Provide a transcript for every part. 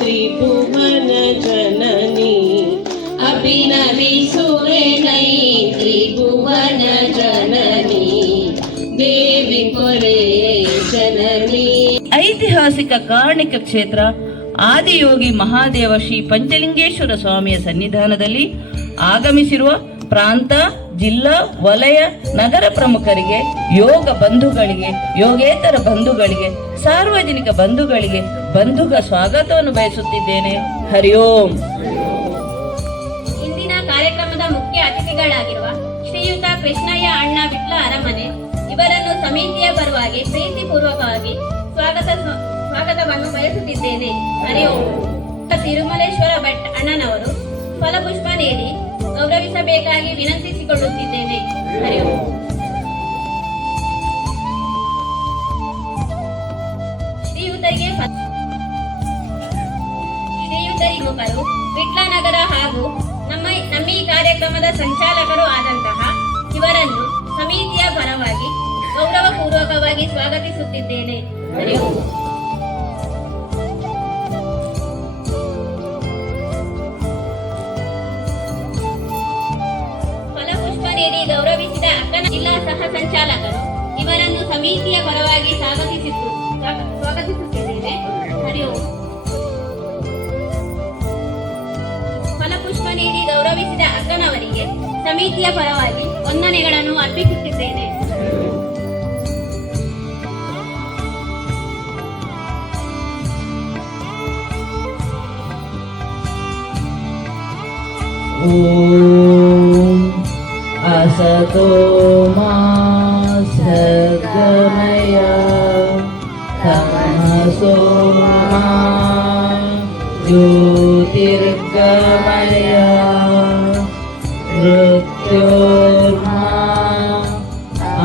त्रिभुवन जननी अभिनवी सुरेनै त्रिभुवन जननी देवी कोरे जननी. ಐತಿಹಾಸಿಕ ಕಾರ್ಣಿಕ ಕ್ಷೇತ್ರ ಆದಿಯೋಗಿ ಮಹಾದೇವ ಶ್ರೀ ಪಂಚಲಿಂಗೇಶ್ವರ ಸ್ವಾಮಿಯ ಸನ್ನಿಧಾನದಲ್ಲಿ ಆಗಮಿಸಿರುವ ಪ್ರಾಂತ, ಜಿಲ್ಲಾ, ವಲಯ, ನಗರ ಪ್ರಮುಖರಿಗೆ, ಯೋಗ ಬಂಧುಗಳಿಗೆ, ಯೋಗೇತರ ಬಂಧುಗಳಿಗೆ, ಸಾರ್ವಜನಿಕ ಬಂಧುಗಳಿಗೆ ಬಂಧುಗ ಸ್ವಾಗತವನ್ನು ಬಯಸುತ್ತಿದ್ದೇನೆ. ಹರಿ ಓಂ. ಇಂದಿನ ಕಾರ್ಯಕ್ರಮದ ಮುಖ್ಯ ಅತಿಥಿಗಳಾಗಿರುವ ಶ್ರೀಯುತ ಕೃಷ್ಣಯ್ಯ ಅಣ್ಣ ವಿಟ್ಲ ಅರಮನೆ ಇವರನ್ನು ಸಮಿತಿಯ ಪರವಾಗಿ ಪ್ರೀತಿಪೂರ್ವಕವಾಗಿ ಸ್ವಾಗತವನ್ನು ಬಯಸುತ್ತಿದ್ದೇನೆ. ಹರಿ ಓಂ. ತಿರುಮಲೇಶ್ವರ ಭಟ್ ಅಣ್ಣನವರು ಫಲಪುಷ್ಪ ನೀಡಿ ಗೌರವಿಸಬೇಕಾಗಿ ವಿನಂತಿಸಿಕೊಳ್ಳುತ್ತಿದ್ದೇನೆ. ಹರಿ ಓಂ. ಶ್ರೀಯುತರಿಗೆ ಮುಖರು ವಿಟ್ಲನಗರ ಹಾಗೂ ನಮ್ಮ ಈ ಕಾರ್ಯಕ್ರಮದ ಸಂಚಾಲಕರು ಆದಂತಹ ಇವರನ್ನು ಸಮಿತಿಯ ಪರವಾಗಿ ಗೌರವಪೂರ್ವಕವಾಗಿ ಸ್ವಾಗತಿಸುತ್ತಿದ್ದೇನೆ. ಹರಿ ಓಂ. ಫಲಪುಷ್ಪ ನೀಡಿ ಗೌರವಿಸಿದ ಅಕ್ಕನ ಜಿಲ್ಲಾ ಸಹ ಸಂಚಾಲಕರು ಇವರನ್ನು ಸಮಿತಿಯ ಪರವಾಗಿ ಸ್ವಾಗತಿಸುತ್ತಿದ್ದೇನೆ. ಹರಿ ಓಂ. ಫಲಪುಷ್ಪ ನೀಡಿ ಗೌರವಿಸಿದ ಅಕ್ಕನವರಿಗೆ ಸಮಿತಿಯ ಪರವಾಗಿ ವಂದನೆಗಳನ್ನು ಅರ್ಪಿಸುತ್ತಿದ್ದೇನೆ. ಓಂ ಅಸತೋ ಮಾ ಸದ್ಗಮಯ ತಮಸೋ ಮಾ ಜ್ಯೋತಿರ್ಗಮಯ ಮೃತ್ಯೋರ್ಮಾ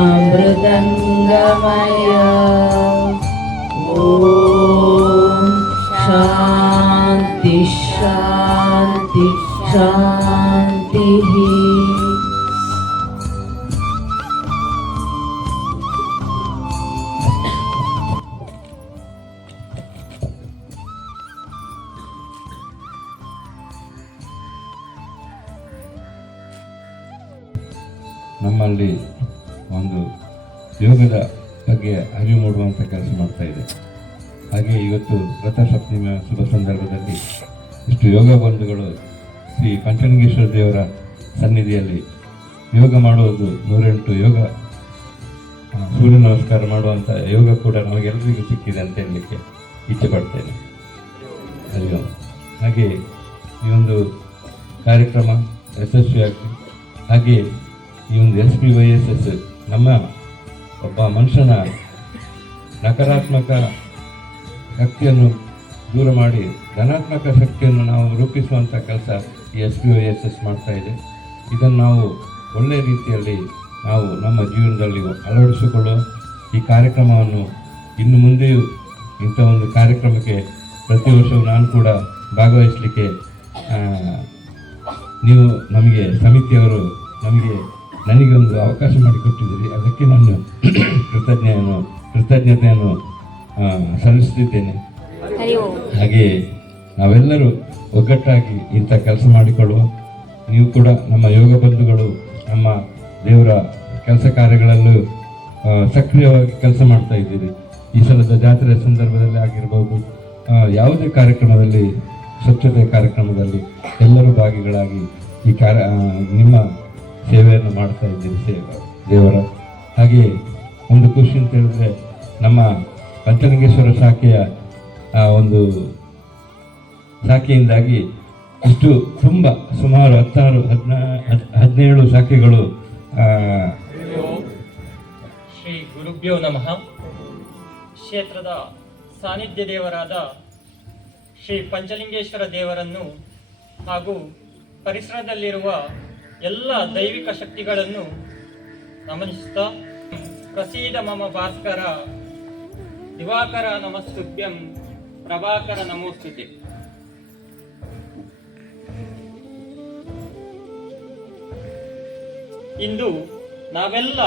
ಅಮೃತಂಗಮಯ. ಓಂ ಶಾಂತಿ ಶಾಂತಿ ಶಾಂತಿ. ನಮ್ಮಲ್ಲಿ ಒಂದು ಯೋಗದ ಬಗ್ಗೆ ಅರಿವು ಮೂಡುವಂಥ ಕೆಲಸ ಮಾಡ್ತಾ ಇದೆ. ಹಾಗೆ ಇವತ್ತು ರಥಸಪ್ತಮಿಯ ಶುಭ ಸಂದರ್ಭದಲ್ಲಿ ಇಷ್ಟು ಯೋಗ ಬಂಧುಗಳು ಶ್ರೀ ಪಂಚಲಿಂಗೇಶ್ವರ ದೇವರ ಸನ್ನಿಧಿಯಲ್ಲಿ ಯೋಗ ಮಾಡುವುದು 108 ಯೋಗ, ಸೂರ್ಯ ನಮಸ್ಕಾರ ಮಾಡುವಂಥ ಯೋಗ ಕೂಡ ನಮಗೆಲ್ಲರಿಗೂ ಸಿಕ್ಕಿದೆ ಅಂತ ಹೇಳಲಿಕ್ಕೆ ಇಚ್ಛೆ ಪಡ್ತೇನೆ. ಅಯ್ಯೋ, ಹಾಗೆ ಈ ಒಂದು ಕಾರ್ಯಕ್ರಮ ಯಶಸ್ವಿಯಾಗಲಿ. ಹಾಗೆ ಈ ಒಂದು SPYSS ನಮ್ಮ ಒಬ್ಬ ಮನುಷ್ಯನ ನಕಾರಾತ್ಮಕ ಶಕ್ತಿಯನ್ನು ದೂರ ಮಾಡಿ ಧನಾತ್ಮಕ ಶಕ್ತಿಯನ್ನು ನಾವು ರೂಪಿಸುವಂಥ ಕೆಲಸ ಈ SPYSS ಮಾಡ್ತಾ ಇದೆ. ಇದನ್ನು ನಾವು ಒಳ್ಳೆಯ ರೀತಿಯಲ್ಲಿ ನಾವು ನಮ್ಮ ಜೀವನದಲ್ಲಿ ಅಳವಡಿಸಿಕೊಳ್ಳುವ ಈ ಕಾರ್ಯಕ್ರಮವನ್ನು ಇನ್ನು ಮುಂದೆಯೂ ಇಂಥ ಒಂದು ಕಾರ್ಯಕ್ರಮಕ್ಕೆ ಪ್ರತಿ ವರ್ಷವೂ ನಾನು ಕೂಡ ಭಾಗವಹಿಸಲಿಕ್ಕೆ ನೀವು ನಮಗೆ ಸಮಿತಿಯವರು ನನಗೆ ಒಂದು ಅವಕಾಶ ಮಾಡಿಕೊಟ್ಟಿದ್ದೀರಿ. ಅದಕ್ಕೆ ನಾನು ಕೃತಜ್ಞತೆಯನ್ನು ಸಲ್ಲಿಸುತ್ತಿದ್ದೇನೆ. ಹಾಗೆ ನಾವೆಲ್ಲರೂ ಒಗ್ಗಟ್ಟಾಗಿ ಇಂಥ ಕೆಲಸ ಮಾಡಿಕೊಳ್ಳುವ. ನೀವು ಕೂಡ ನಮ್ಮ ಯೋಗ ಬಂಧುಗಳು ನಮ್ಮ ದೇವರ ಕೆಲಸ ಕಾರ್ಯಗಳಲ್ಲೂ ಸಕ್ರಿಯವಾಗಿ ಕೆಲಸ ಮಾಡ್ತಾ ಇದ್ದೀರಿ. ಈ ಸಲದ ಜಾತ್ರೆಯ ಸಂದರ್ಭದಲ್ಲಿ ಆಗಿರ್ಬೋದು, ಯಾವುದೇ ಕಾರ್ಯಕ್ರಮದಲ್ಲಿ, ಸ್ವಚ್ಛತೆ ಕಾರ್ಯಕ್ರಮದಲ್ಲಿ ಎಲ್ಲರೂ ಭಾಗಿಗಳಾಗಿ ಈ ನಿಮ್ಮ ಸೇವೆಯನ್ನು ಮಾಡ್ತಾ ಇದ್ದೀರಿ ದೇವರ. ಹಾಗೆ ಒಂದು ಖುಷಿ ಅಂತ ಹೇಳಿದ್ರೆ, ನಮ್ಮ ಪಂಚಲಿಂಗೇಶ್ವರ ಶಾಖೆಯ ಒಂದು ಶಾಖೆಯಿಂದಾಗಿ ಇಷ್ಟು ತುಂಬ ಸುಮಾರು 17 ಶಾಖೆಗಳು ಶ್ರೀ ಗುರುಭ್ಯೋ ನಮಃ. ಕ್ಷೇತ್ರದ ಸಾನ್ನಿಧ್ಯ ದೇವರಾದ ಶ್ರೀ ಪಂಚಲಿಂಗೇಶ್ವರ ದೇವರನ್ನು ಹಾಗೂ ಪರಿಸರದಲ್ಲಿರುವ ಎಲ್ಲ ದೈವಿಕ ಶಕ್ತಿಗಳನ್ನು ನಮನಿಸುತ್ತಾ, ಪ್ರಸೀದ ಮಮ ಭಾಸ್ಕರ ದಿವಾಕರ ನಮಸ್ತುಭ್ಯಂ ಪ್ರಭಾಕರ ನಮೋಸ್ತುತೆ. ಇಂದು ನಾವೆಲ್ಲ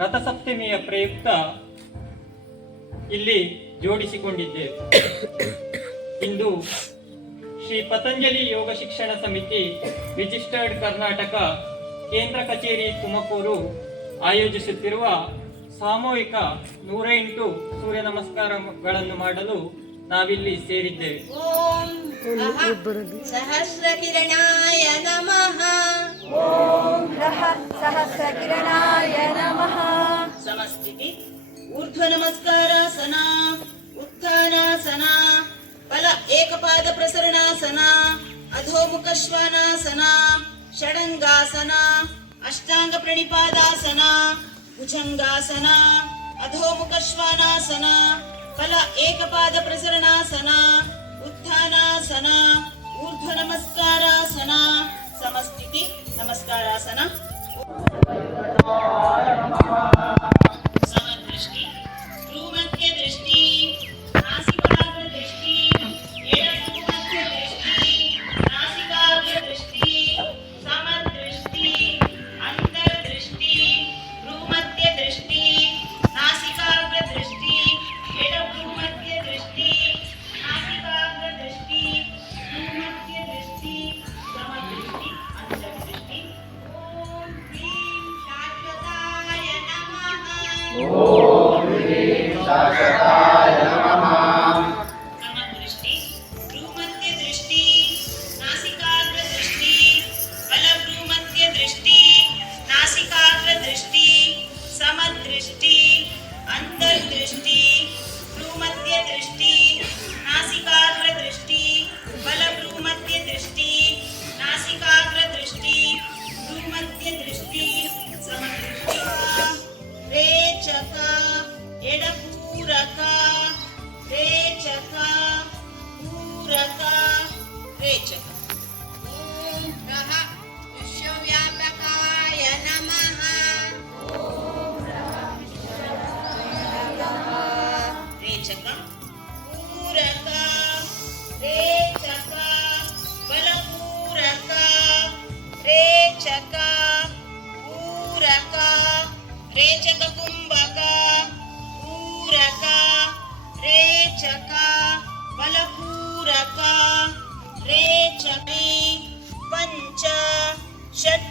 ರಥಸಪ್ತಮಿಯ ಪ್ರಯುಕ್ತ ಇಲ್ಲಿ ಜೋಡಿಸಿಕೊಂಡಿದ್ದೇವೆ. ಇಂದು ಶ್ರೀ ಪತಂಜಲಿ ಯೋಗ ಶಿಕ್ಷಣ ಸಮಿತಿ ರಿಜಿಸ್ಟರ್ಡ್ ಕರ್ನಾಟಕ ಕೇಂದ್ರ ಕಚೇರಿ ತುಮಕೂರು ಆಯೋಜಿಸುತ್ತಿರುವ ಸಾಮೂಹಿಕ 108 ಸೂರ್ಯ ನಮಸ್ಕಾರಗಳನ್ನು ಮಾಡಲು ನಾವಿಲ್ಲಿ ಸೇರಿದ್ದೇವೆ. ಸಹಸ್ರಕಿರಣಾಯ ನಮಃ. ಸಹಸ್ರಕಿರಣಾಯ ನಮಃ. ಸಮಸ್ಥಿತಿ, ಊರ್ಧ್ವ ನಮಸ್ಕಾರಾಸನ, ಉತ್ಥಾನಾಸನ, ಫಲ ಏಕಪಾದ ಪ್ರಸರಣಾಸನ, ಅಧೋಮುಖ ಶ್ವಾನಾಸನ, ಷಡಂಗಾಸನ, ಅಷ್ಟಾಂಗ ಪ್ರಣಿಪಾದಾಸನ, ಭುಜಂಗಾಸನ, ಅಧೋಮುಖ ಶ್ವಾನಾಸನ, ಫಲ ಏಕಪಾದ ಪ್ರಸರಣಾಸನ, ಉತ್ಥಾನಾಸನ, ಊರ್ಧ್ವ ನಮಸ್ಕಾರಾಸನ, ಸಮಸ್ಥಿತಿ ನಮಸ್ಕಾರಾಸನ. ಸಮದೃಷ್ಟಿ, ಭ್ರೂಮಧ್ಯ ದೃಷ್ಟಿ, ನಾಸಿಕಾಗ್ರ ದೃಷ್ಟಿ, ಎಡಭ್ರೂ ಮಧ್ಯ ದೃಷ್ಟಿ, ನಾಸಿಕಾಗ್ರ ದೃಷ್ಟಿ, ಸಮದೃಷ್ಟಿ, ಅಂತರ್ದೃಷ್ಟಿ, ಭ್ರೂಮಧ್ಯ ದೃಷ್ಟಿ, ನಾಸಿಕಾಗ್ರ ದೃಷ್ಟಿ, ಎಡಭ್ರೂ ಮಧ್ಯ ದೃಷ್ಟಿ, ನಾಸಿಕಾಗ್ರ ದೃಷ್ಟಿ, ಭ್ರೂಮಧ್ಯ ದೃಷ್ಟಿ, ಸಮದೃಷ್ಟಿ, ಅಂತರ್ದೃಷ್ಟಿ. ಓಂ ಹ್ರೀಂ ಶಾಶ್ವತಾಯ ನಮಃ. ಸಮದೃಷ್ಟಿ, ಭ್ರೂಮಧ್ಯ ದೃಷ್ಟಿ, ನಾಸಿಕಾಗ್ರ ದೃಷ್ಟಿ, ಬಲಭ್ರೂಮಧ್ಯ ದೃಷ್ಟಿ, ನಾಸಿಕಾಗ್ರ ದೃಷ್ಟಿ, ಸಮದೃಷ್ಟಿ, ಅಂತರ್ದೃಷ್ಟಿ, ಭ್ರೂಮಧ್ಯ ದೃಷ್ಟಿ, ನಾಸಿಕಾಗ್ರ ದೃಷ್ಟಿ, ಬಲಭ್ರೂಮಧ್ಯ ದೃಷ್ಟಿ, ನಾಸಿಕಾಗ್ರ ದೃಷ್ಟಿ, ಭ್ರೂಮಧ್ಯ ದೃಷ್ಟಿ, ಸಮದೃಷ್ಟಿ. ರೇಚಕ, ಎಡಪೂರಕ, ರೇಚಕ, ಪೂರಕ, ರೇಚಕ. ಓಂ ನಮಃ ವಿಶ್ವವ್ಯಾಪಕಾಯ ನಮಃ. ರೇಚಕ, ಪೂರಕ, ರೇಚಕ, ಬಲಪೂರಕ, ರೇಚಕ, ಪೂರಕ, ರೇಚಕ ಕುಂಭಕ, ಪೂರಕ, ರೇಚಕ, ಬಲಪೂರಕ, ರೇಚಕಿ. ಪಂಚ, ಷಟ್,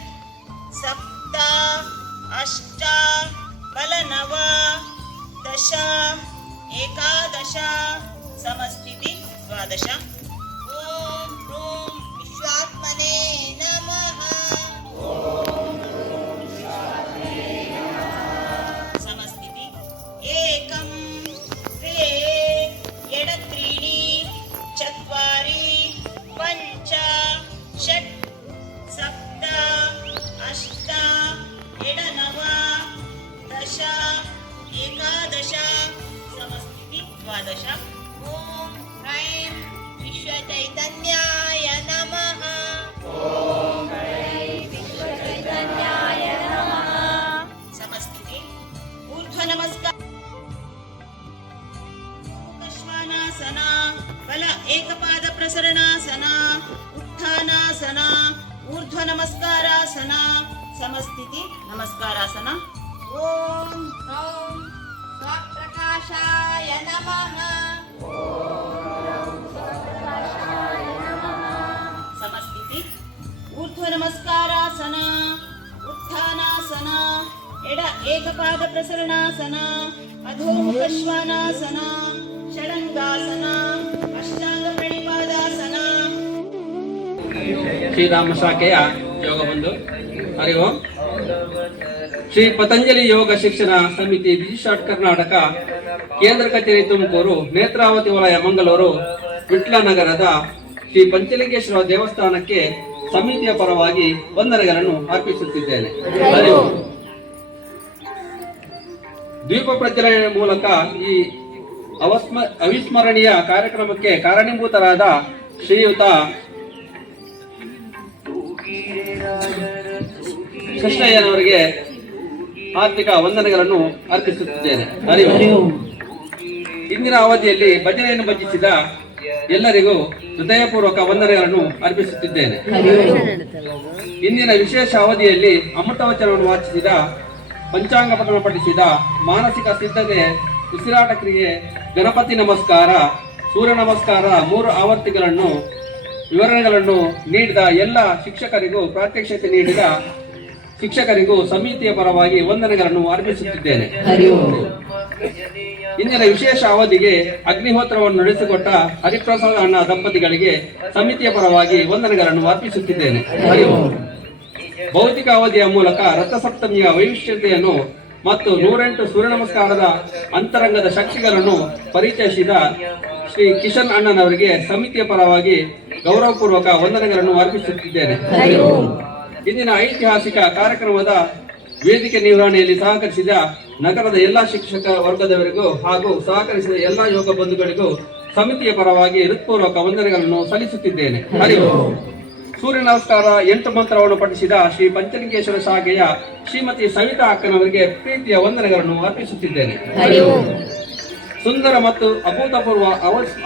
ಸಪ್ತ, ಅಷ್ಟ, ಬಲನವ, ದಶ, ಏಕಾದಶ, ಸಮಸ್ಥಿತಿ ದ್ವಾದಶ. ಓಂ ಹ್ರೂಂ ವಿಶ್ವಾತ್ಮನೇ ನಮಃ. ಸಮಸ್ಥಿತಿ, ಏಕಂ, ದ್ವೇ, ಎಡತ್ರೀಣಿ, ಚತ್ವಾರಿ, ಪಂಚ, ಷಟ್, ಸಪ್ತ, ಅಷ್ಟ, ಎಡನವ, ದಶ, ಏಕಾದಶ, ಸಮಸ್ಥಿತಿ ದ್ವಾದಶ. ಓಂ ಹ್ರೈಂ ವಿಶ್ವಚೈತನ್ಯಾಯ ನಮಃ. ಚೈತನ್ಯಾಯ ನಮಃ. ಸಮಸ್ಥಿತಿ, ಊರ್ಧ್ವ ನಮಸ್ಕಾರ, ಶ್ವಾನಾಸನ, ಫಲ ಏಕಪಾದ ಪ್ರಸರಣಾಸನ, ಉತ್ಥಾನಾಸನ, ಊರ್ಧ್ವ ನಮಸ್ಕಾರಾಸನ, ಸಮಸ್ಥಿತಿ ನಮಸ್ಕಾರಾಸನ. ಓಂ ಓಂ ಸ್ವಪ್ರಕಾಶಾಯ ನಮಃ. ಸಮಸ್ಥಿತಿ, ಊರ್ಧ್ವ ನಮಸ್ಕಾರಾಸನ, ಉತ್ಥಾನಾಸನ, ಎಡ ಏಕಪಾದ ಪ್ರಸರಣಾಸನ, ಅಧೋಮುಖ ಶ್ವಾನಾಸನ, ಷಡಂಗಾಸನ, ಅಷ್ಟಾಂಗ ಪ್ರಣಿಪಾದಾಸನ. ಶ್ರೀರಾಮ ಶಾಖೆಯ ಯೋಗ ಬಂಧು ಹರಿ ಓಂ. ಶ್ರೀ ಪತಂಜಲಿ ಯೋಗ ಶಿಕ್ಷಣ ಸಮಿತಿ ರಿಜಿಸ್ಟರ್ಡ್ ಕರ್ನಾಟಕ ಕೇಂದ್ರ ಕಚೇರಿ ತುಮಕೂರು, ನೇತ್ರಾವತಿ ವಲಯ ಮಂಗಳೂರು, ವಿಟ್ಲ ನಗರದ ಶ್ರೀ ಪಂಚಲಿಂಗೇಶ್ವರ ದೇವಸ್ಥಾನಕ್ಕೆ ಸಮಿತಿಯ ಪರವಾಗಿ ವಂದನೆಗಳನ್ನು ಅರ್ಪಿಸುತ್ತಿದ್ದೇನೆ. ಹರಿ ಓಂ. ದ್ವೀಪ ಪ್ರಜ್ವಲನೆ ಮೂಲಕ ಈ ಅವಿಸ್ಮರಣೀಯ ಕಾರ್ಯಕ್ರಮಕ್ಕೆ ಕಾರಣೀಭೂತರಾದ ಶ್ರೀಯುತ ಕೃಷ್ಣಯ್ಯನವರಿಗೆ ಆರ್ಥಿಕ ವಂದನೆಗಳನ್ನು ಅರ್ಪಿಸುತ್ತಿದ್ದೇನೆ. ಹರಿ ಓಂ. ಇಂದಿನ ಅವಧಿಯಲ್ಲಿ ಭಜನೆಯನ್ನು ಭಜಿಸಿದ ಎಲ್ಲರಿಗೂ ಹೃದಯಪೂರ್ವಕ ವಂದನೆಗಳನ್ನು ಅರ್ಪಿಸುತ್ತಿದ್ದೇನೆ. ಇಂದಿನ ವಿಶೇಷ ಅವಧಿಯಲ್ಲಿ ಅಮೃತವಚನವನ್ನು ವಾಚಿಸಿದ, ಪಂಚಾಂಗ ಪಠಣ ಪಠಿಸಿದ, ಮಾನಸಿಕ ಸಿದ್ಧತೆ, ಉಸಿರಾಟ ಕ್ರಿಯೆ, ಗಣಪತಿ ನಮಸ್ಕಾರ, ಸೂರ್ಯ ನಮಸ್ಕಾರ 3 ಆವರ್ತಿಗಳನ್ನು ವಿವರಣೆಗಳನ್ನು ನೀಡಿದ ಎಲ್ಲ ಶಿಕ್ಷಕರಿಗೂ, ಪ್ರಾತ್ಯಕ್ಷಿತೆ ನೀಡಿದ ಶಿಕ್ಷಕರಿಗೂ ಸಮಿತಿಯ ಪರವಾಗಿ ವಂದನೆಗಳನ್ನು ಅರ್ಪಿಸುತ್ತಿದ್ದೇನೆ. ಇಂದಿನ ವಿಶೇಷ ಅವಧಿಗೆ ಅಗ್ನಿಹೋತ್ರವನ್ನು ನಡೆಸಿಕೊಟ್ಟ ಹರಿಪ್ರಸಾದ್ ಅಣ್ಣ ದಂಪತಿಗಳಿಗೆ ಸಮಿತಿಯ ಪರವಾಗಿ ವಂದನೆಗಳನ್ನು ಅರ್ಪಿಸುತ್ತಿದ್ದೇನೆ. ಹರಿ ಓಂ. ಭೌತಿಕ ಅವಧಿಯ ಮೂಲಕ ರಥಸಪ್ತಮಿಯ ವೈಶಿಷ್ಟ್ಯತೆಯನ್ನು ಮತ್ತು 108 ಸೂರ್ಯ ನಮಸ್ಕಾರದ ಅಂತರಂಗದ ಶಕ್ತಿಗಳನ್ನು ಪರಿಚಯಿಸಿದ ಶ್ರೀ ಕಿಶನ್ ಅಣ್ಣನವರಿಗೆ ಸಮಿತಿಯ ಪರವಾಗಿ ಗೌರವಪೂರ್ವಕ ವಂದನೆಗಳನ್ನು ಅರ್ಪಿಸುತ್ತಿದ್ದೇನೆ. ಇಂದಿನ ಐತಿಹಾಸಿಕ ಕಾರ್ಯಕ್ರಮದ ವೇದಿಕೆ ನಿರ್ವಹಣೆಯಲ್ಲಿ ಸಹಕರಿಸಿದ ನಗರದ ಎಲ್ಲಾ ಶಿಕ್ಷಕ ವರ್ಗದವರಿಗೂ ಹಾಗೂ ಸಹಕರಿಸಿದ ಎಲ್ಲಾ ಯೋಗ ಬಂಧುಗಳಿಗೂ ಸಮಿತಿಯ ಪರವಾಗಿ ಹೃತ್ಪೂರ್ವಕ ವಂದನೆಗಳನ್ನು ಸಲ್ಲಿಸುತ್ತಿದ್ದೇನೆ. ಹರಿ ಓಂ. ಸೂರ್ಯ ನಮಸ್ಕಾರ 8 ಮಂತ್ರವನ್ನು ಪಠಿಸಿದ ಶ್ರೀ ಪಂಚಲಿಂಗೇಶ್ವರ ಶಾಖೆಯ ಶ್ರೀಮತಿ ಸವಿತಾ ಅಕ್ಕನವರಿಗೆ ಪ್ರೀತಿಯ ವಂದನೆಗಳನ್ನು ಅರ್ಪಿಸುತ್ತಿದ್ದೇನೆ. ಸುಂದರ ಮತ್ತು ಅಭೂತಪೂರ್ವ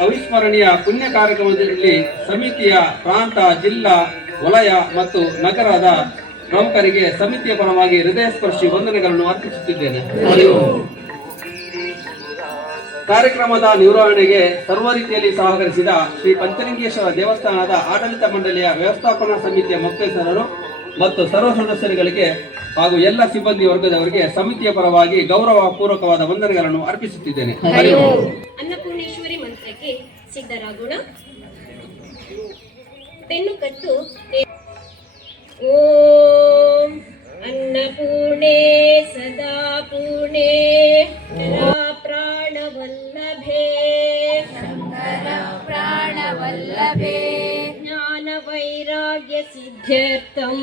ಅವಿಸ್ಮರಣೀಯ ಪುಣ್ಯ ಕಾರ್ಯಕ್ರಮದಲ್ಲಿ ಸಮಿತಿಯ ಪ್ರಾಂತ, ಜಿಲ್ಲಾ, ವಲಯ ಮತ್ತು ನಗರದ ಪ್ರಮುಖರಿಗೆ ಸಮಿತಿಯ ಪರವಾಗಿ ಹೃದಯ ಸ್ಪರ್ಶಿ ವಂದನೆಗಳನ್ನು ಅರ್ಪಿಸುತ್ತಿದ್ದೇನೆ. ಕಾರ್ಯಕ್ರಮದ ನಿರ್ವಹಣೆಗೆ ಸರ್ವ ರೀತಿಯಲ್ಲಿ ಸಹಕರಿಸಿದ ಶ್ರೀ ಪಂಚಲಿಂಗೇಶ್ವರ ದೇವಸ್ಥಾನದ ಆಡಳಿತ ಮಂಡಳಿಯ ವ್ಯವಸ್ಥಾಪನಾ ಸಮಿತಿಯ ಮುಖ್ಯಸ್ಥರು ಮತ್ತು ಸರ್ವ ಸದಸ್ಯರುಗಳಿಗೆ ಹಾಗೂ ಎಲ್ಲ ಸಿಬ್ಬಂದಿ ವರ್ಗದವರಿಗೆ ಸಮಿತಿಯ ಪರವಾಗಿ ಗೌರವ ಪೂರ್ವಕವಾದ ವಂದನೆಗಳನ್ನು ಅರ್ಪಿಸುತ್ತಿದ್ದೇನೆ. ಅನ್ನಪೂರ್ಣೇಶ್ವರಿ ಮಂತ್ರಕ್ಕೆ ಸಿದ್ಧರಾಗೋಣ. ಪೆನ್ನು ಕಟ್ಟು. ಓಂ ಅನ್ನಪೂರ್ಣೆ ಸದಾ ಪೂರ್ಣೆ ಪ್ರಾಣವಲ್ಲಭೆ ಪ್ರಾಣವಲ್ಲಭೆ ಜ್ಞಾನ ವೈರಾಗ್ಯ ಸಿದ್ಧ್ಯರ್ಥಂ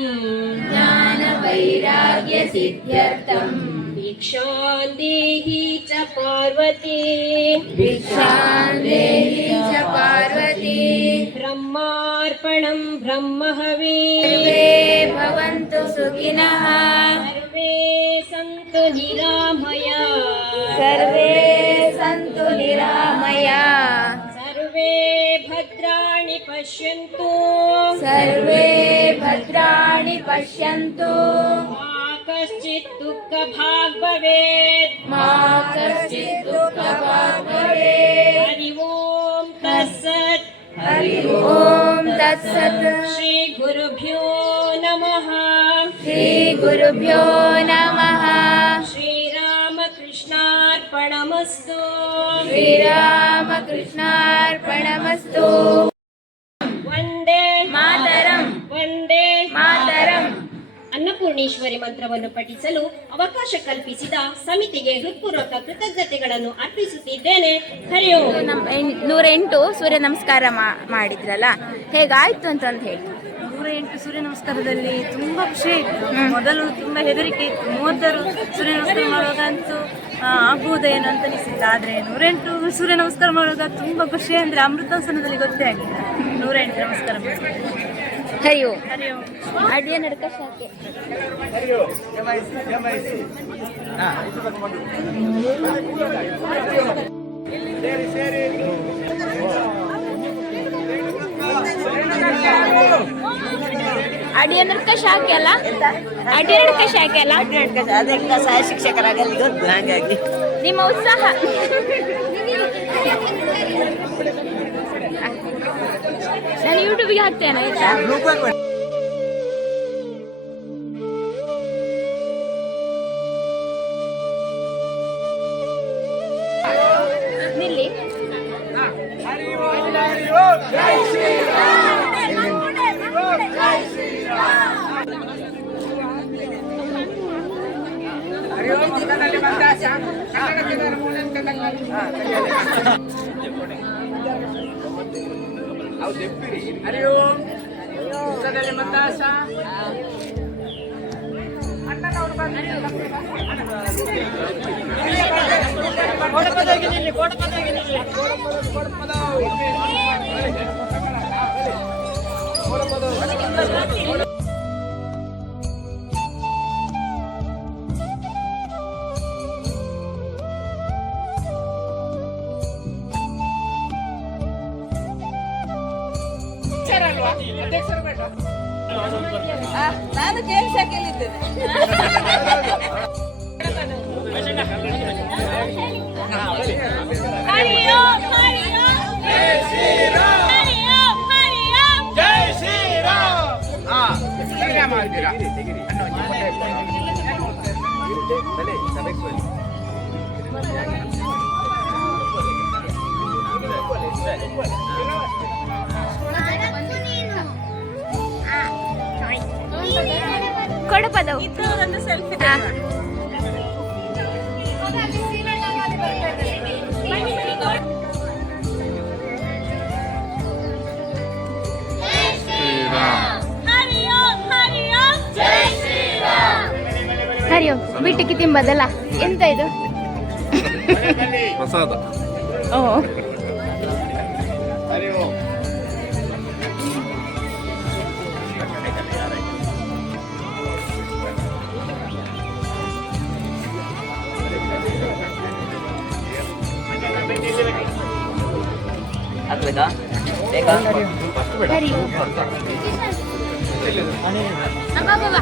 ಭಿಕ್ಷಾಂ ದೇಹಿ ಚ ಪಾರ್ವತಿ ಬ್ರಹ್ಮಾರ್ಪಣಂ ಬ್ರಹ್ಮಹವೇ ಭವಂತು ಸುಖಿನಃ ಸರ್ವೇ ಸಂತು ನಿರಾಮಯ ಸರ್ವೇ ಭದ್ರಾಣಿ ಪಶ್ಯಂತು ಮಾ ಕಶ್ಚಿತ್ ದುಃಖ ಭಾಗ್ ಭವೇತ್ ಹರಿ ಓಂ ತತ್ಸತ್ ಶ್ರೀ ಗುರುಭ್ಯೋ ನಮಃ ಶ್ರೀರಾಮಕೃಷ್ಣಾರ್ಪಣಮಸ್ತು. ವಂದೇ ಮಾತರಂ. ಅನ್ನಪೂರ್ಣೇಶ್ವರಿ ಮಂತ್ರವನ್ನು ಪಠಿಸಲು ಅವಕಾಶ ಕಲ್ಪಿಸಿದ ಸಮಿತಿಗೆ ಹೃತ್ಪೂರ್ವಕ ಕೃತಜ್ಞತೆಗಳನ್ನು ಅರ್ಪಿಸುತ್ತಿದ್ದೇನೆ. ಹರಿ ಓಂ. 108 ಸೂರ್ಯ ನಮಸ್ಕಾರ ಮಾಡಿದ್ರಲ್ಲ, ಹೇಗಾಯ್ತು ಅಂತಂದು ಹೇಳಿ. 108 ಸೂರ್ಯ ನಮಸ್ಕಾರದಲ್ಲಿ ತುಂಬ ಖುಷಿ ಇತ್ತು. ಮೊದಲು ತುಂಬ ಹೆದರಿಕೆ ಇತ್ತು, 30 ಸೂರ್ಯ ನಮಸ್ಕಾರ ಮಾಡುವಾಗಂತೂ ಆಗ್ಬೋದೇನೋ ಅಂತ ಅನಿಸಿತ್ತು. ಆದರೆ 108 ಸೂರ್ಯ ನಮಸ್ಕಾರ ಮಾಡುವಾಗ ತುಂಬ ಖುಷಿ. ಅಂದರೆ ಅಮೃತಾಸನದಲ್ಲಿ ಗೊತ್ತೇ ಆಗಿಲ್ಲ 108 ನಮಸ್ಕಾರ ಮಾಡಿ. ಹರಿ ಓಂ. ಹರಿ ಓಂ. ಅಡಿಯ ನಡಕ ಶಾಖೆ. ಅಡಿಯ ನಡಕ ಶಾಖೆ ಅಲ್ಲ, ಅಡಿಯ ನಡಕ ಶಾಖೆ ಅಲ್ಲ, ಅದೆಲ್ಲ ಸಹ ಶಿಕ್ಷಕರಾಗಲಿ ಗೊತ್ತು. ಹಾಗಾಗಿ ನಿಮ್ಮ ಉತ್ಸಾಹ. ನಾನು ಯೂಟ್ಯೂಬ್ಗೆ ಹಾಕ್ತೇನೆ ಆಯ್ತಾ. ನಿಲ್ಲಿ. ನಾನು ಕೆಲಸ ಕೇಳಿದ್ದೇನೆ. ಕೊಡು ಪದವು. ಒಂದು ಸೆಲ್ಫಿ ಹರಿಯೋ ಬಿಟ್ಟಿಗೆ ತಿಂಬದಲ್ಲ ಎಂತ ಇದು ಪ್ರಸಾದ. ಓ ಹಾಕ್ಬೇಕಾ ಬೇಕಾ ಹರಿಯೋ ಬಾ ಬಾ ಬಾ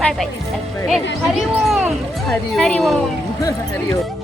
ಬಾಯ್ ಬಾಯ್. ಹರಿ ಓಂ ಹರಿ ಓಂ ಹರಿ ಓಂ.